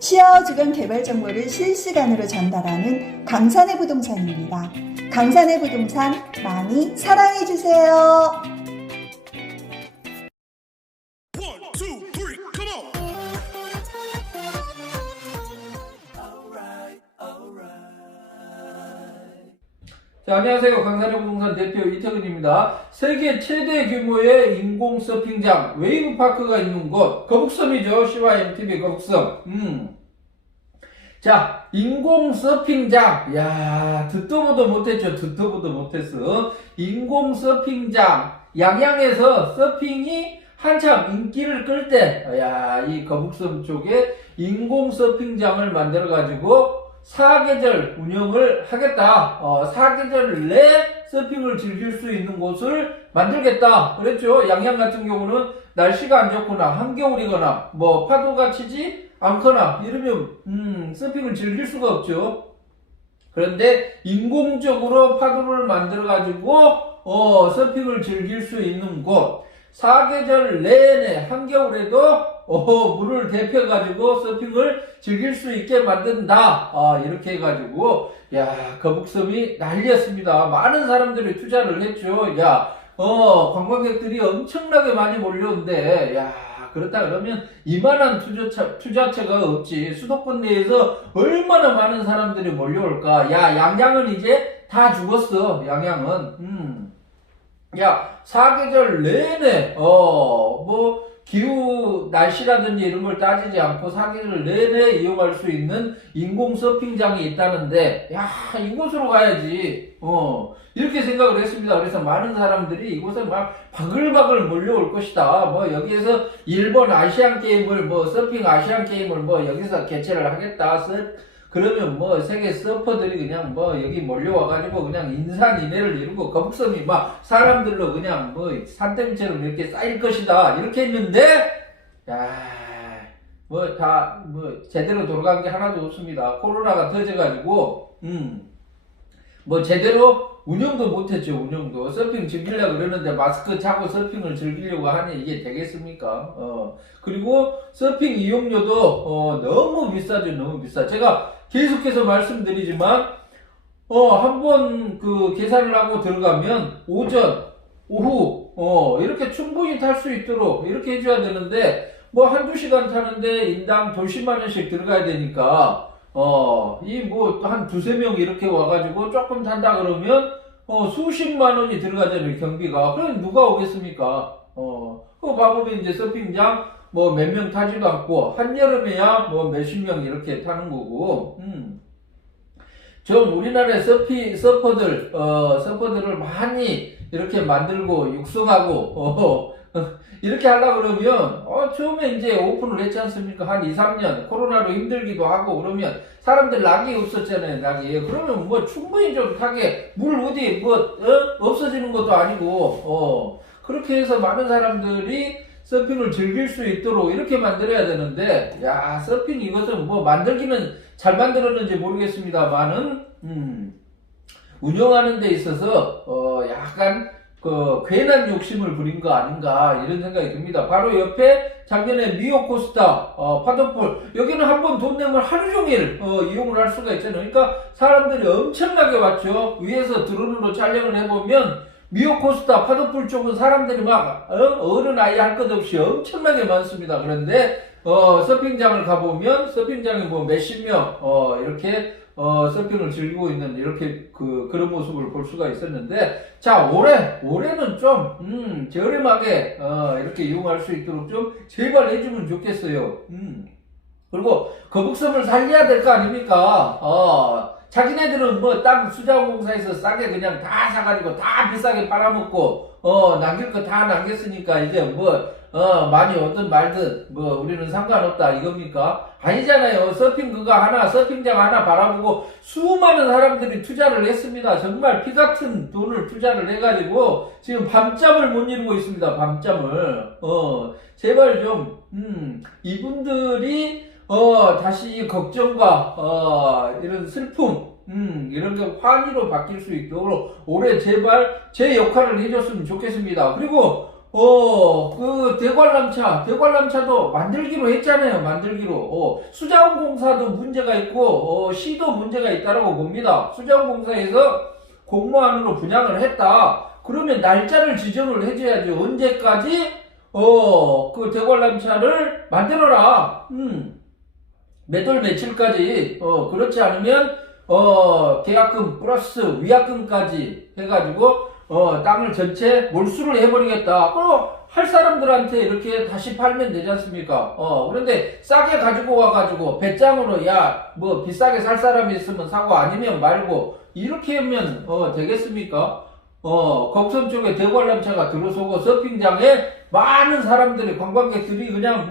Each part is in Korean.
쉬어주간 개발 정보를 실시간으로 전달하는 강산의 부동산입니다. 강산의 부동산 많이 사랑해주세요. 자, 안녕하세요. 강산의 부동산 대표 이태근입니다. 세계 최대 규모의 인공 서핑장 웨이브파크가 있는 곳 거북섬이죠. CYMTV 거북섬. 자, 인공 서핑장. 야, 듣도 보도 못했죠. 듣도 보도 못했어. 인공 서핑장. 양양에서 서핑이 한참 인기를 끌 때, 야, 이 거북섬 쪽에 인공 서핑장을 만들어가지고 사계절 운영을 하겠다. 사계절 내 서핑을 즐길 수 있는 곳을 만들겠다. 그랬죠. 양양 같은 경우는 날씨가 안 좋거나 한겨울이거나 뭐 파도가 치지 않거나 이러면 서핑을 즐길 수가 없죠. 그런데 인공적으로 파도를 만들어 가지고 서핑을 즐길 수 있는 곳, 사계절 내내 한겨울에도 물을 데펴가지고 서핑을 즐길 수 있게 만든다. 이렇게 해가지고, 야, 거북섬이 난리였습니다. 많은 사람들이 투자를 했죠. 야, 관광객들이 엄청나게 많이 몰려오는데, 야, 그렇다 그러면 이만한 투자처가 없지. 수도권 내에서 얼마나 많은 사람들이 몰려올까. 야, 양양은 이제 다 죽었어. 양양은. 야, 사계절 내내, 기후, 날씨라든지 이런 걸 따지지 않고 사계절 내내 이용할 수 있는 인공 서핑장이 있다는데, 야, 이곳으로 가야지. 이렇게 생각을 했습니다. 그래서 많은 사람들이 이곳에 막 바글바글 몰려올 것이다. 여기에서 일본 아시안 게임을, 서핑 아시안 게임을 여기서 개최를 하겠다. 그러면 세계 서퍼들이 그냥 여기 몰려와가지고 그냥 인산인해를 이루고 거북섬이 막 사람들로 그냥 산더미처럼 이렇게 쌓일 것이다. 이렇게 했는데, 야, 제대로 돌아간 게 하나도 없습니다. 코로나가 터져가지고, 제대로 운영도 못했죠. 운영도. 서핑 즐기려고 그러는데 마스크 차고 서핑을 즐기려고 하니 이게 되겠습니까? 그리고 서핑 이용료도 너무 비싸죠. 너무 비싸. 제가 계속해서 말씀드리지만 한번 계산을 하고 들어가면 오전, 오후 이렇게 충분히 탈 수 있도록 이렇게 해줘야 되는데 한두 시간 타는데 인당 돈 10만 원씩 들어가야 되니까 한 두세 명 이렇게 와가지고 조금 탄다 그러면 수십만 원이 들어가잖아요. 경비가. 그럼 누가 오겠습니까? 그거 봐보면 이제 서핑장 몇 명 타지도 않고 한여름에야 몇십 명 이렇게 타는 거고. 좀 우리나라의 서퍼들을 많이 이렇게 만들고 육성하고 이렇게 하려고 그러면 처음에 이제 오픈을 했지 않습니까? 한 2, 3년 코로나로 힘들기도 하고 그러면 사람들 낙이 없었잖아요. 낙이. 그러면 충분히 좀 타게 물 어디 없어지는 것도 아니고 그렇게 해서 많은 사람들이 서핑을 즐길 수 있도록 이렇게 만들어야 되는데, 야, 서핑 이것은 만들기는 잘 만들었는지 모르겠습니다만은 운영하는 데 있어서 약간 괜한 욕심을 부린 거 아닌가 이런 생각이 듭니다. 바로 옆에 작년에 미오코스타 파도폴, 여기는 한번 돈 내면 하루 종일 이용을 할 수가 있잖아요. 그러니까 사람들이 엄청나게 왔죠. 위에서 드론으로 촬영을 해보면 미오코스타 파도풀 쪽은 사람들이 막 어른 아이 할 것 없이 엄청나게 많습니다. 그런데 서핑장을 가보면 서핑장에 몇십 명 이렇게 서핑을 즐기고 있는 이렇게 그런 모습을 볼 수가 있었는데, 자, 올해는 좀 저렴하게 이렇게 이용할 수 있도록 좀 제발 해주면 좋겠어요. 그리고 거북섬을 살려야 될 거 아닙니까? 자기네들은 땅 수자원공사에서 싸게 그냥 다 사가지고 다 비싸게 빨아먹고 남길 거 다 남겼으니까 이제 많이 오든 말든 우리는 상관없다 이겁니까? 아니잖아요. 서핑장 하나 바라보고 수많은 사람들이 투자를 했습니다. 정말 피 같은 돈을 투자를 해가지고 지금 밤잠을 못 이루고 있습니다. 밤잠을. 제발 좀 이분들이 다시 걱정과 이런 슬픔 이런 게 환희로 바뀔 수 있도록 올해 제발 제 역할을 해줬으면 좋겠습니다. 그리고 그 대관람차도 만들기로 했잖아요. 만들기로. 수자원공사도 문제가 있고, 시도 문제가 있다라고 봅니다. 수자원공사에서 공무원으로 분양을 했다. 그러면 날짜를 지정을 해줘야죠. 언제까지, 그 대관람차를 만들어라. 몇 월 며칠까지, 그렇지 않으면, 계약금 플러스 위약금까지 해가지고, 땅을 전체 몰수를 해버리겠다. 할 사람들한테 이렇게 다시 팔면 되지 않습니까? 그런데 싸게 가지고 와가지고 배짱으로 뭐 비싸게 살 사람이 있으면 사고 아니면 말고 이렇게 하면 되겠습니까? 거북선 쪽에 대관람차가 들어서고 서핑장에 많은 사람들이 관광객들이 그냥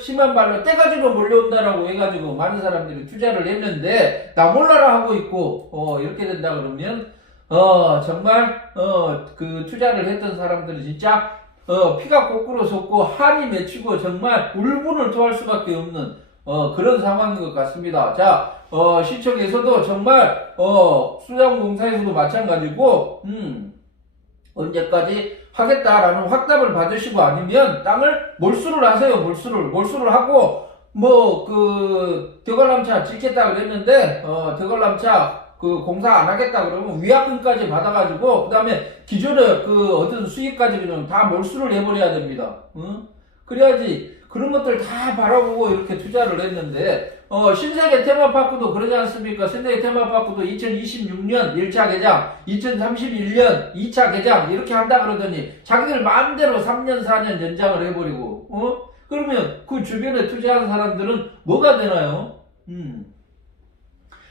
심한 말로 떼가지고 몰려온다라고 해가지고 많은 사람들이 투자를 했는데 나 몰라라 하고 있고 이렇게 된다 그러면 정말 그 투자를 했던 사람들이 진짜 피가 거꾸로 솟고 한이 맺히고 정말 울분을 토할 수밖에 없는 그런 상황인 것 같습니다. 자, 시청에서도 정말 수자원공사에서도 마찬가지고 언제까지 하겠다라는 확답을 받으시고 아니면 땅을 몰수를 하세요. 몰수를 하고 그 대관람차 짓겠다 그랬는데 대관람차 그 공사 안 하겠다 그러면 위약금까지 받아가지고 그 다음에 기존에 그 얻은 수익까지 그냥 다 몰수를 해버려야 됩니다. 그래야지 그런 것들 다 바라보고 이렇게 투자를 했는데 신세계 테마파크도 그러지 않습니까? 신세계 테마파크도 2026년 1차 개장, 2031년 2차 개장 이렇게 한다 그러더니 자기들 마음대로 3년 4년 연장을 해버리고 그러면 그 주변에 투자한 사람들은 뭐가 되나요?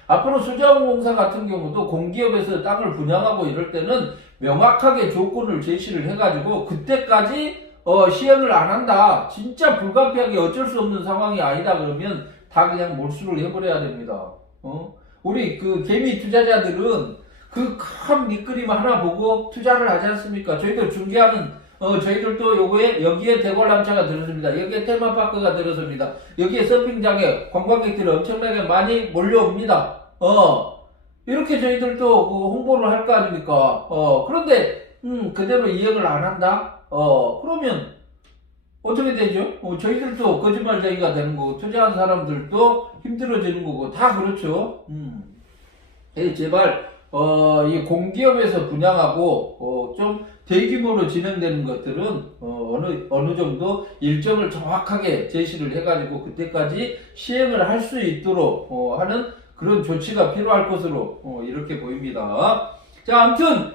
앞으로 수자원공사 같은 경우도 공기업에서 땅을 분양하고 이럴 때는 명확하게 조건을 제시를 해가지고 그때까지 시행을 안 한다. 진짜 불가피하게 어쩔 수 없는 상황이 아니다 그러면 다 그냥 몰수를 해버려야 됩니다. 우리 그 개미 투자자들은 그 큰 밑그림 하나 보고 투자를 하지 않습니까? 저희들 중개하는 저희들도 여기에 대관람차가 들어섭니다. 여기에 테마파크가 들어섭니다. 여기에 서핑장에 관광객들이 엄청나게 많이 몰려옵니다. 이렇게 저희들도 그 홍보를 할 거 아닙니까? 그런데, 그대로 이행을 안 한다? 그러면, 어떻게 되죠? 저희들도 거짓말쟁이가 되는 거고, 투자한 사람들도 힘들어지는 거고, 다 그렇죠. 제발, 이 공기업에서 분양하고, 좀 대규모로 진행되는 것들은, 어느 정도 일정을 정확하게 제시를 해가지고, 그때까지 시행을 할 수 있도록, 하는 그런 조치가 필요할 것으로, 이렇게 보입니다. 자, 아무튼,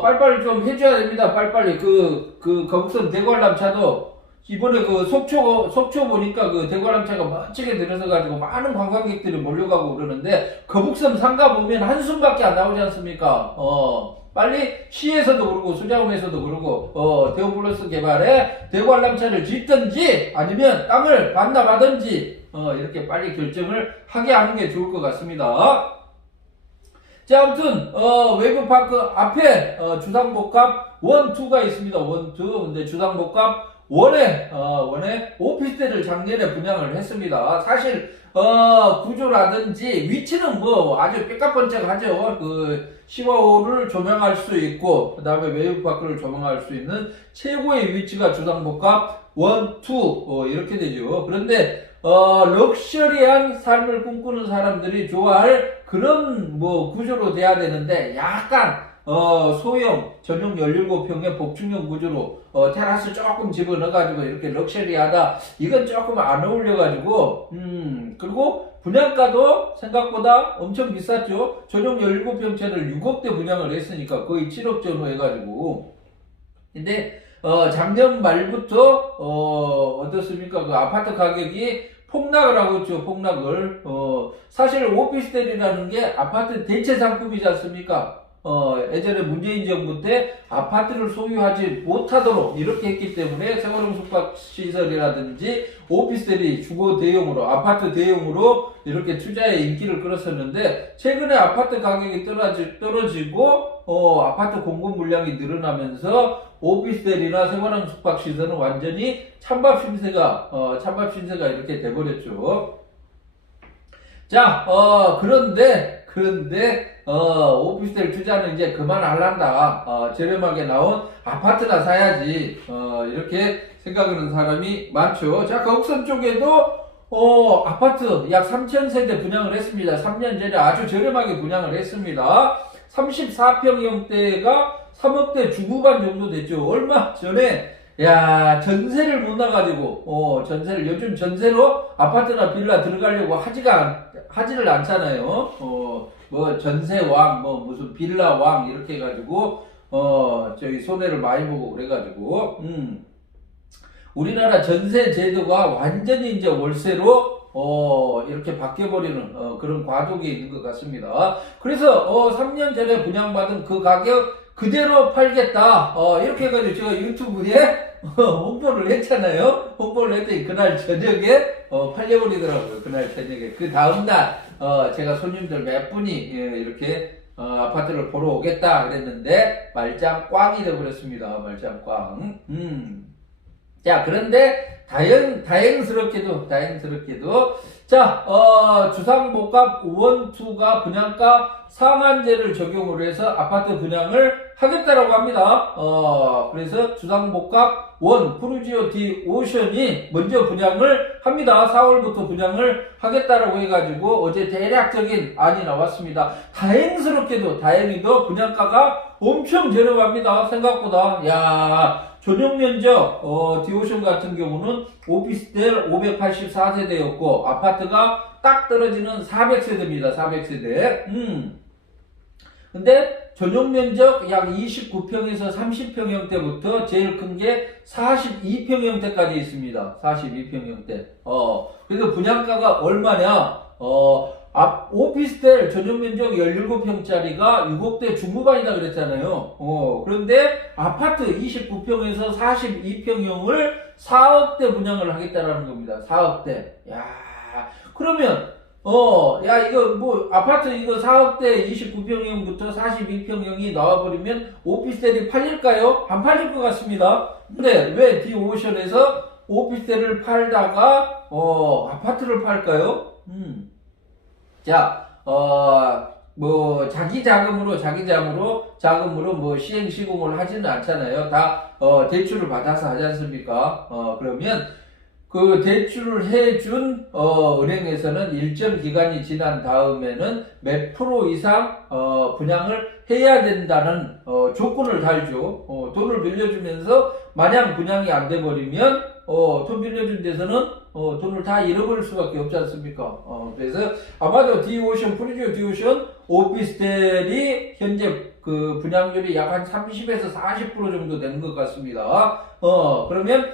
빨리빨리 좀 해줘야 됩니다. 빨리빨리. 그 거북선 대관람차도, 이번에 그 속초 보니까 그 대관람차가 멋지게 들어서가지고 많은 관광객들이 몰려가고 그러는데, 거북선 상가 보면 한숨밖에 안 나오지 않습니까? 빨리 시에서도 그러고 수자원에서도 그러고 대우플러스 개발에 대관람차를 짓든지 아니면 땅을 반납하든지 이렇게 빨리 결정을 하게 하는 게 좋을 것 같습니다. 자, 아무튼 웨이브파크 앞에 주상복합 1, 2가 있습니다. 1, 2. 근데 주상복합 원에 오피스텔을 작년에 분양을 했습니다. 사실 구조라든지 위치는 뭐 아주 삐까뻔쩍하죠. 그 시와호를 조명할 수 있고 그 다음에 웨이브파크를 조명할 수 있는 최고의 위치가 주상복합 1, 2 이렇게 되죠. 그런데 럭셔리한 삶을 꿈꾸는 사람들이 좋아할 그런 뭐 구조로 돼야 되는데 약간 소형 전용 17평의 복층형 구조로 테라스 조금 집어넣어가지고 이렇게 럭셔리하다 이건 조금 안 어울려가지고 그리고 분양가도 생각보다 엄청 비쌌죠. 전용 17평짜리를 6억대 분양을 했으니까 거의 7억 전후 해가지고 근데 작년 말부터 어떻습니까? 그 아파트 가격이 폭락을 하고 있죠. 폭락을 사실 오피스텔이라는 게 아파트 대체 상품이지 않습니까? 예전에 문재인 정부 때 아파트를 소유하지 못하도록 이렇게 했기 때문에 세월호 숙박시설이라든지 오피스텔이 주거 대용으로 아파트 대용으로 이렇게 투자의 인기를 끌었었는데 최근에 아파트 가격이 떨어지고 아파트 공급 물량이 늘어나면서 오피스텔이나 생활형 숙박시설은 완전히 찬밥 신세가 이렇게 돼버렸죠. 자, 그런데 그런데 오피스텔 투자는 이제 그만할란다. 저렴하게 나온 아파트나 사야지. 이렇게 생각하는 사람이 많죠. 자, 거북선 쪽에도 아파트 약 3,000세대 분양을 했습니다. 3년 전에 아주 저렴하게 분양을 했습니다. 34평형대가 3억대 중후반 정도 됐죠. 얼마 전에 야, 전세를 못 나가지고, 전세를, 요즘 전세로 아파트나 빌라 들어가려고 하지를 않잖아요. 뭐, 전세왕, 뭐, 무슨 빌라왕, 이렇게 해가지고, 저희 손해를 많이 보고 그래가지고, 우리나라 전세 제도가 완전히 이제 월세로, 이렇게 바뀌어버리는, 그런 과도기에 있는 것 같습니다. 그래서, 3년 전에 분양받은 그 가격, 그대로 팔겠다. 이렇게 해가지고 제가 유튜브에 홍보를 했잖아요. 홍보를 했더니 그날 저녁에 팔려버리더라고요. 그날 저녁에. 그 다음날 제가 손님들 몇 분이 이렇게 아파트를 보러 오겠다 그랬는데 말짱 꽝이 되어버렸습니다. 말짱 꽝. 자, 그런데 다행스럽게도 자, 주상복합 1, 2가 분양가 상한제를 적용을 해서 아파트 분양을 하겠다라고 합니다. 그래서 주상복합 1, 푸르지오 디 오션이 먼저 분양을 합니다. 4월부터 분양을 하겠다라고 해가지고 어제 대략적인 안이 나왔습니다. 다행히도 분양가가 엄청 저렴합니다. 생각보다. 야, 전용 면적, 디오션 같은 경우는 오피스텔 584세대였고, 아파트가 딱 떨어지는 400세대입니다. 400세대. 근데 전용 면적 약 29평에서 30평형대부터 제일 큰 게 42평형대까지 있습니다. 42평형대. 그래서 분양가가 얼마냐? 오피스텔 전용 면적 17평짜리가 6억대 중후반이다 그랬잖아요. 그런데 아파트 29평에서 42평형을 4억대 분양을 하겠다라는 겁니다. 4억대. 야, 그러면 야, 이거 뭐 아파트 이거 4억대 29평형부터 42평형이 나와버리면 오피스텔이 팔릴까요? 안 팔릴 것 같습니다. 근데 왜 디오션에서 오피스텔을 팔다가 아파트를 팔까요? 자, 뭐, 자금으로 뭐 시행 시공을 하지는 않잖아요. 다, 대출을 받아서 하지 않습니까? 그러면 그 대출을 해준, 은행에서는 일정 기간이 지난 다음에는 몇 프로 이상, 분양을 해야 된다는, 조건을 달죠. 돈을 빌려주면서 마냥 분양이 안 돼버리면, 돈 빌려준 데서는 돈을 다 잃어버릴 수밖에 없지 않습니까? 그래서 아마도 푸르지오 디오션 오피스텔이 현재 그 분양률이 약 한 30에서 40% 정도 되는 것 같습니다. 그러면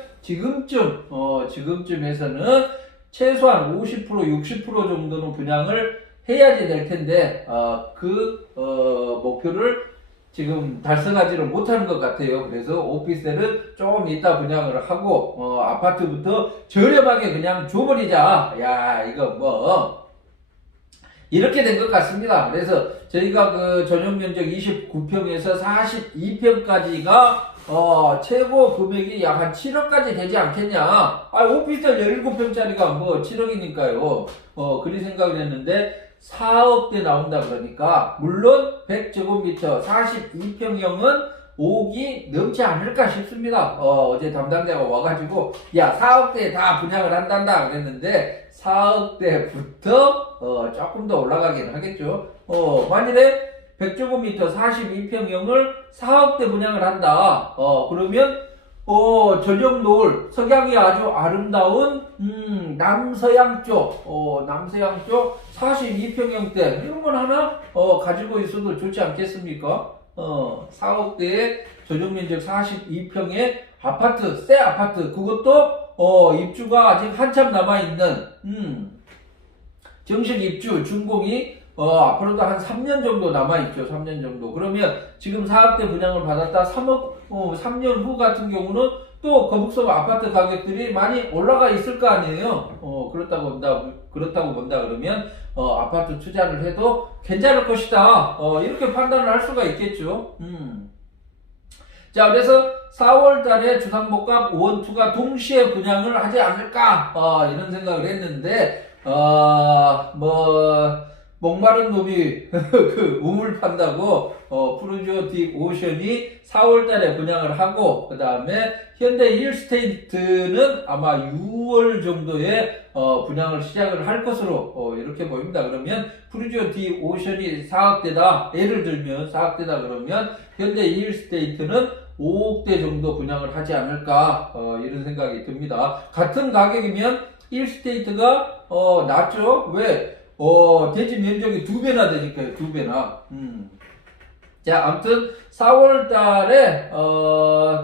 지금쯤에서는 최소한 50%, 60% 정도는 분양을 해야지 될 텐데, 목표를 지금 달성하지를 못하는 것 같아요. 그래서 오피스텔은 조금 이따 분양을 하고, 아파트부터 저렴하게 그냥 줘버리자. 야, 이거 뭐, 이렇게 된 것 같습니다. 그래서 저희가 그 전용 면적 29평에서 42평까지가 최고 금액이 약 한 7억까지 되지 않겠냐. 오피스텔 17평짜리가 뭐 7억이니까요. 그리 생각을 했는데, 4억대 나온다 그러니까, 물론 100제곱미터 42평형은 5억이 넘지 않을까 싶습니다. 어제 담당자가 와가지고, 야, 4억대에 다 분양을 한단다 그랬는데, 4억대부터, 조금 더 올라가긴 하겠죠. 만일에 100제곱미터 42평형을 4억대 분양을 한다. 그러면, 전용 노을, 석양이 아주 아름다운, 남서양 쪽 42평형대, 이런 건 하나, 가지고 있어도 좋지 않겠습니까? 4억대에 전용 면적 42평의 아파트, 새 아파트, 그것도, 입주가 아직 한참 남아있는, 정식 입주, 준공이, 앞으로도 한 3년 정도 남아있죠. 3년 정도. 그러면 지금 4억대 분양을 받았다 3년 후 같은 경우는 또 거북섬 아파트 가격들이 많이 올라가 있을 거 아니에요. 그렇다고 본다 그러면, 아파트 투자를 해도 괜찮을 것이다. 이렇게 판단을 할 수가 있겠죠. 자, 그래서 4월 달에 주상복합 1, 2가 동시에 분양을 하지 않을까, 이런 생각을 했는데, 목마른 놈이 그 우물 판다고 푸르지오 딥 오션이 4월달에 분양을 하고 그 다음에 현대 힐스테이트는 아마 6월 정도에 분양을 시작을 할 것으로 이렇게 보입니다. 그러면 푸르지오 딥 오션이 4억대다 예를 들면 4억대다 그러면 현대 힐스테이트는 5억대 정도 분양을 하지 않을까 이런 생각이 듭니다. 같은 가격이면 힐스테이트가 낫죠. 왜? 대지 면적이 2배나 되니까요. 2배나. 자, 아무튼 4월 달에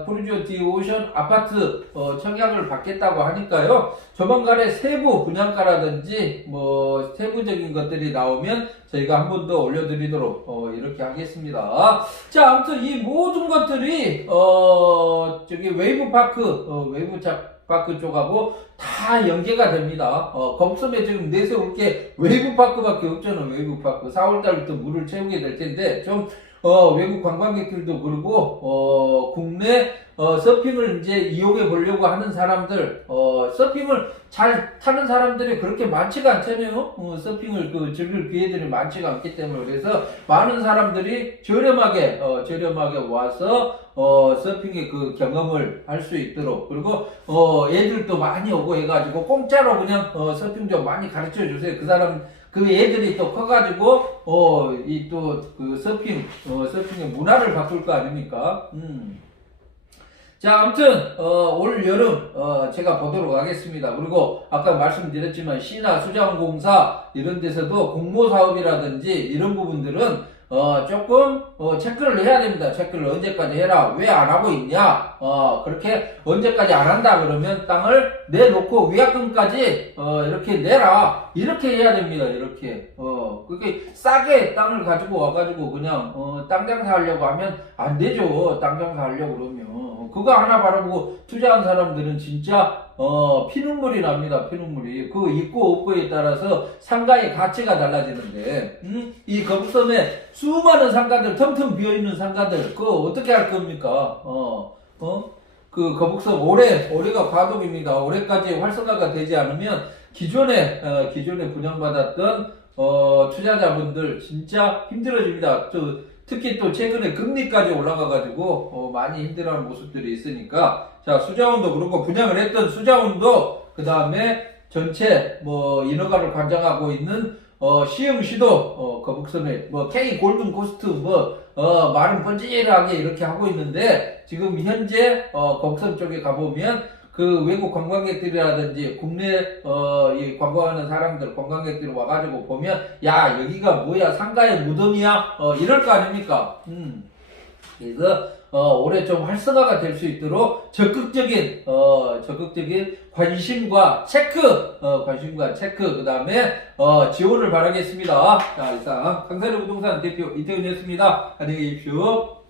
푸르지오 디 오션 아파트 청약을 받겠다고 하니까요. 조만간에 세부 분양가라든지 뭐 세부적인 것들이 나오면 저희가 한 번 더 올려드리도록 이렇게 하겠습니다. 자, 아무튼 이 모든 것들이 저기 웨이브 파크 쪽하고 다 연계가 됩니다. 거북섬에 지금 내세울 게 웨이브파크밖에 없잖아. 웨이브파크 4월달부터 물을 채우게 될 텐데 좀 외국 관광객들도 그러고 국내 서핑을 이제 이용해 보려고 하는 사람들 서핑을 잘 타는 사람들이 그렇게 많지가 않잖아요. 서핑을 즐길 기회들이 많지가 않기 때문에 그래서 많은 사람들이 저렴하게 와서 서핑의 그 경험을 할 수 있도록 그리고 애들도 많이 오고 해가지고 공짜로 그냥 서핑 좀 많이 가르쳐 주세요. 그 애들이 또 커가지고 이 또 그 서핑의 문화를 바꿀 거 아닙니까? 자, 아무튼 올 여름 제가 보도록 하겠습니다. 그리고 아까 말씀드렸지만 시나 수자원공사 이런 데서도 공모 사업이라든지 이런 부분들은 조금 체크를 해야 됩니다. 체크를 언제까지 해라. 왜 안 하고 있냐? 그렇게 언제까지 안 한다 그러면 땅을 내놓고 위약금까지 이렇게 내라. 이렇게 해야 됩니다. 이렇게 그렇게 싸게 땅을 가지고 와가지고 그냥 땅 장사하려고 하면 안 되죠. 땅 장사하려고 그러면 그거 하나 바라보고 투자한 사람들은 진짜 피눈물이 납니다. 피눈물이 그 있고 없고에 따라서 상가의 가치가 달라지는데 이 거북섬에 수많은 상가들 텅텅 비어있는 상가들 그거 어떻게 할 겁니까? 그 거북섬 올해가 과도기입니다. 올해까지 활성화가 되지 않으면 기존에 분양받았던 투자자분들 진짜 힘들어집니다. 특히 또 최근에 금리까지 올라가가지고 많이 힘들어하는 모습들이 있으니까 자 수자원도 그렇고 분양을 했던 수자원도 그 다음에 전체 인허가를 관장하고 있는 시흥시도 거북섬에 K 골든 코스트 말은 번지르하게 이렇게 하고 있는데 지금 현재 거북섬 쪽에 가보면 그 외국 관광객들이라든지 국내 이 관광하는 사람들 관광객들이 와가지고 보면 야 여기가 뭐야 상가의 무덤이야 이럴 거 아닙니까? 그래서 올해 좀 활성화가 될 수 있도록 적극적인 관심과 체크 그 다음에 지원을 바라겠습니다. 자 이상 강사르 부동산 대표 이태훈이었습니다. 안녕히 계십시오.